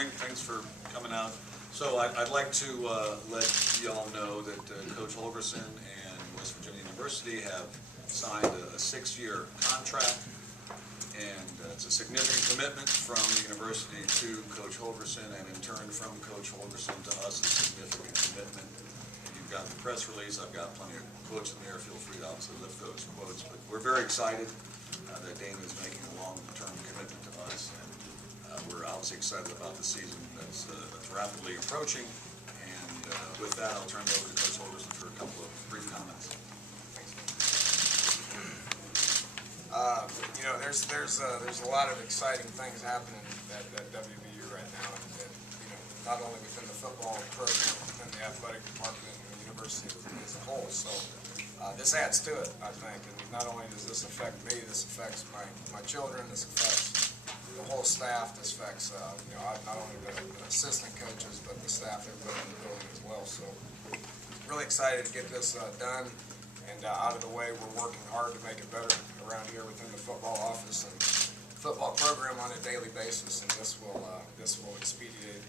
morning. Thanks for coming out. So I'd like to let you all know that Coach Holgorsen and West Virginia University have signed a 6-year contract, and it's a significant commitment from the university to Coach Holgorsen, and in turn from Coach Holgorsen to us, a significant commitment. And you've got the press release. I've got plenty of quotes in there. Feel free to obviously lift those quotes. But we're very excited that Dana is making a long-term commitment to us, and we're obviously excited about the season that's rapidly approaching. And with that, I'll turn it over to Coach Holgorsen for a couple of brief comments. You know, there's a lot of exciting things happening at WVU right now, and you know, not only within the football program, but within the athletic department and the university as a whole. So this adds to it, I think. And not only does this affect me, this affects my children, this affects the whole staff, this affects you know, not only the assistant coaches, but the staff, everybody in the building as well. So really excited to get this done and out of the way. We're working hard to make it better around here within the football office and football program on a daily basis, and this will expedite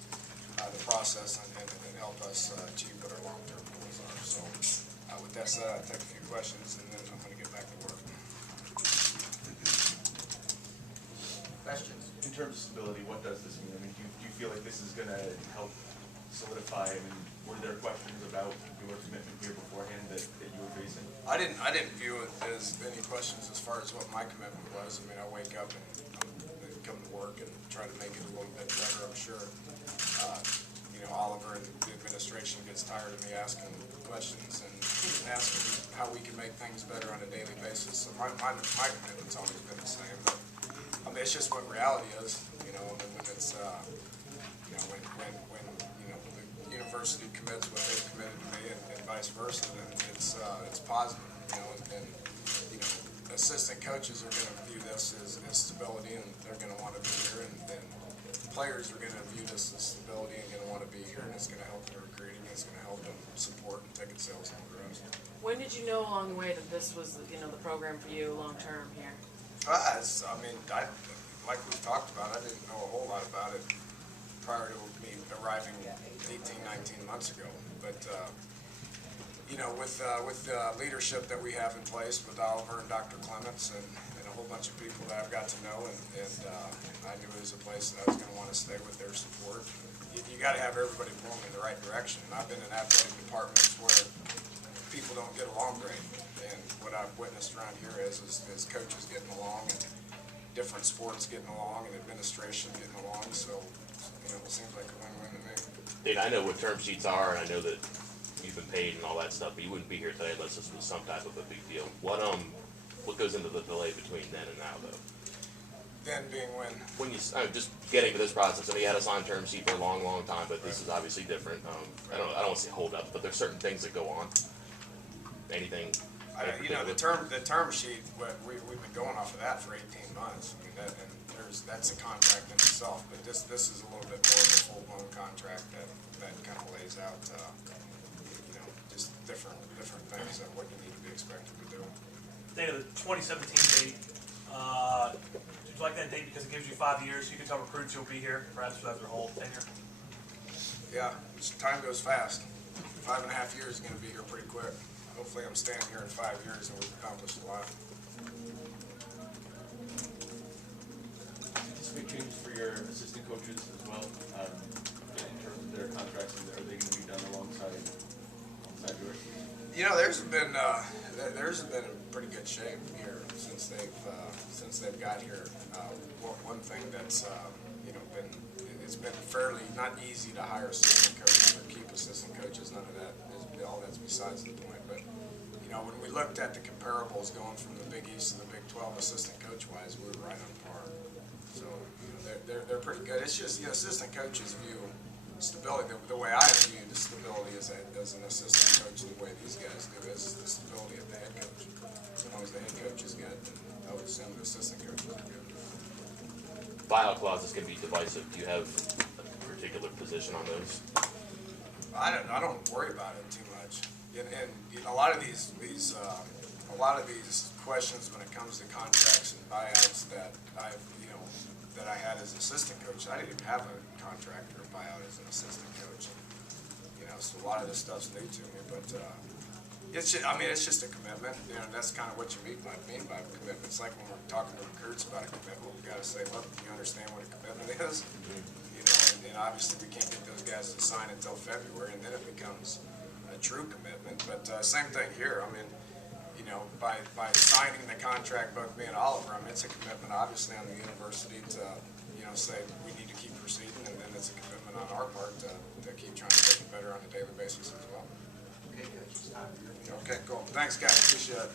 the process and help us achieve what our long-term goals are. So with that said, I'll take a few questions and then I'm going to get back to work. Questions? In terms of stability, what does this mean? I mean, do you feel like this is going to help solidify? I mean, were there questions about your commitment here beforehand that you were facing? I didn't view it as any questions as far as what my commitment was. I mean, I wake up and come to work and try to make it a little bit better. I'm sure, you know, Oliver and the administration gets tired of me asking questions and asking how we can make things better on a daily basis. So my commitment's always been the same. But, I mean, it's just what reality is. You know, when it's you know, when you know, the university commits what they've committed to me and vice versa, then it's positive. You know, and you know, assistant coaches are going to view this as stability, and they're going to want to be here, and players are going to view this as stability and going to want to be here, and it's going to help their recruiting, it's going to help them support and ticket sales and the rest. When did you know along the way that this was, you know, the program for you long term here? I mean, like we've talked about, I didn't know a whole lot about it prior to me arriving 18, 19 months ago. But you know, with the leadership that we have in place with Oliver and Dr. Clements and a whole bunch of people that I've got to know, and I knew it was a place that I was going to want to stay with their support. You got to have everybody pulling in the right direction. And I've been in athletic departments where people don't get along great, and what I've witnessed around here is coaches getting along and different sports getting along and administration getting along. So you know, it seems like a win-win to me. Dave, I know what term sheets are, and I know that you've been paid and all that stuff, but you wouldn't be here today unless this was some type of a big deal. What goes into the delay between then and now, though? Then being when? When you just getting to this process. I mean, you had a signed term sheet for a long, long time, but this is obviously different. I don't want to say hold up, but there's certain things that go on. Anything? You know, the term sheet. We've been going off of that for 18 months. I mean, that's a contract in itself. But this is a little bit more of a full-blown contract that kind of lays out, you know, just different things of what you need to be expected to do. Data, the 2017 date. Did you like that date because it gives you 5 years? You can tell recruits you'll be here, perhaps throughout their whole tenure. Yeah, time goes fast. 5.5 years is going to be here pretty quick. Hopefully I'm staying here in 5 years and we've accomplished a lot. Anticipate changes for your assistant coaches as well, in terms of their contracts. Are they going to be done alongside yours? You know, theirs have been in pretty good shape here since they've got here. One thing that's you know, it's been fairly not easy to hire assistant coaches or keep assistant coaches. None of that is all that's besides the point. But you know, when we looked at the comparables going from the Big East to the Big 12 assistant coach wise, we were right on par. So you know, they're pretty good. It's just, you know, assistant coaches view stability the way I view the stability as an assistant coach. The way these guys do is the stability of the head coach. As long as the head coach is good, then I would assume the assistant coaches are good. Buyout clauses can be divisive. Do you have a particular position on those? I don't worry about it too much. And you know, a lot of these questions when it comes to contracts and buyouts that I had as assistant coach, I didn't even have a contract or a buyout as an assistant coach. You know, so a lot of this stuff's new to me, but it's just, I mean, it's just a commitment. You know, that's kind of what you mean by commitment. It's like when we're talking to recruits about a commitment, we got to say, look, you understand what a commitment is? You know, and obviously we can't get those guys to sign until February, and then it becomes a true commitment. But same thing here. I mean, you know, by signing the contract, both me and Oliver, I mean, it's a commitment obviously on the university to, you know, say we need to keep proceeding, and then it's a commitment on our part to keep trying to make it better on a daily basis as well. Okay, Coach, it's time. Okay, cool. Thanks, guys. Appreciate it.